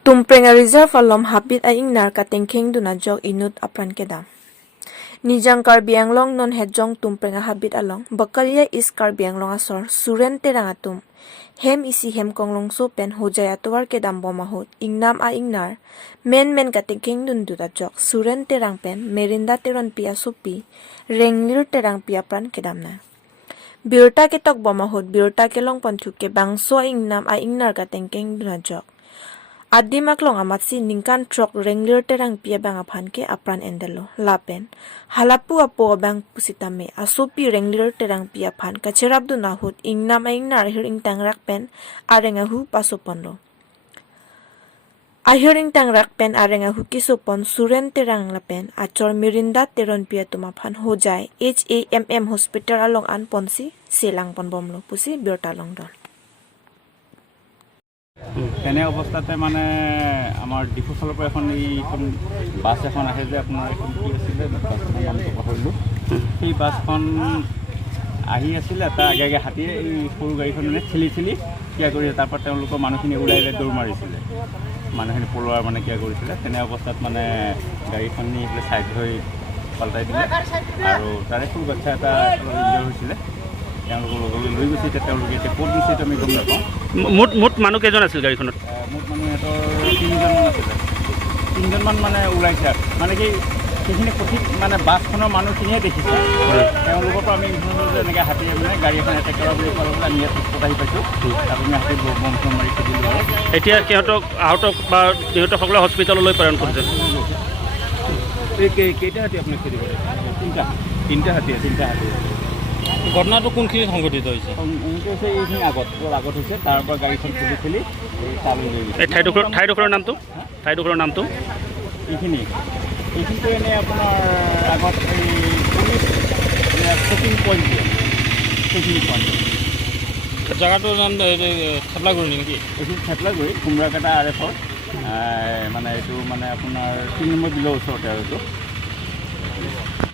Tumpreng reserve alom habit a ingnar kathengkheng duna jok enut apran Kedam. Nijang Karbi Anglong non hejong Tumpreng habit along bakalya is Karbi Anglong asor suren terangatum hem isi hem konglong so pen hojaya towar Kedam bomahut ingnam a ingnar men kathengkheng dun duta jok suren terang pen merinda teron pia sopi renglir terang pia pran Kedam na. Birta ketok bomahut birta kelong pontuke bangso ingnam a ingnar kathengkheng duna jok. Adi maklong amatsi ningkan trok renglir terang pia bang aphanke apran endelo lapen halapu apo bang pusitame asupi renglir terang pia phan kacherabdu nahut ingnam ingnar hiring tangrak pen arengahu pasoponlo ahiring tangrak pen arengahu kisopon suren terang lapen achor mirinda teron pia tuma phan hojai HAMM hospital along an ponsi selang pon bomlo pusi birtalong don. তেনে অৱস্থাতে মানে আমাৰ ডিফু ফালৰ পৰা এইখন bus এখন আহে যে আপোনাৰ এখন কি আছিলে বাছখনৰ নামটো পাহৰিলোঁ সেই বাছখন আহি আছিলে তাৰ আগে আগে হাতীয়ে এই সৰু গাড়ীখন মানে ঠেলি কিয়া কৰি তাৰপৰা তেওঁলোকৰ মানুহখিনি ওলাই দৌৰ মাৰিছিলে মানুহখিনি পলোৱাৰ মানে কিয়া কৰিছিলে তেনে অৱস্থাত মানে গাড়ীখন নি এইফালে ছাইড হৈ পাল্টাই দিলে আৰু তাৰে সৰু বাচ্ছা এটা ইনজিঅৰ হৈছিলে লৈ গৈছে এতিয়া তেওঁলোকে এতিয়া ক'ত দিছে আমি গম নাপাওঁ মুঠ মানুহ কেইজন আছিল গাড়ীখনত মুঠ মানুহ সিহঁতৰ তিনিজনমান মানে ওলাইছে মানে কি সেইখিনি সঠিক মানে বাছখনৰ মানুহখিনিয়ে দেখিছে তেওঁলোকৰ পৰা আমি এনেকৈ হাতীয়ে মানে গাড়ী এখন এটেক কৰা বুলি ক'লে আমি ইয়াত আহি পাইছোঁ তাত আমি হাতীত বম চম মাৰি দিলোঁ এতিয়া সিহঁতক আহতক বা সিহঁতসকলে হস্পিটেললৈ প্ৰেৰণ কৰিছে কেইটা হাতী আপোনাক খেদি কৰে তিনিটা হাতী ঘটনাটো কোনখিনি সংঘটিত হৈছে এইখিনি আগত হৈছে তাৰ পৰা গাড়ীখন ঠেলি তালৈ লৈ গৈছে এই ঠাইডোখৰৰ নামটো এইখিনিতো এনেই আপোনাৰ আগত এই পুলিচ চেকিং পইণ্ট দিয়ে সেইখিনি পইণ্ট জেগাটোৰ নাম থেপলাগুৰি নেকি এইখিনি থেপলাগুৰি কুমৰাকাটা RF মানে এইটো মানে আপোনাৰ 3 নম্বৰ বিলৰ ওচৰতে আৰু এইটো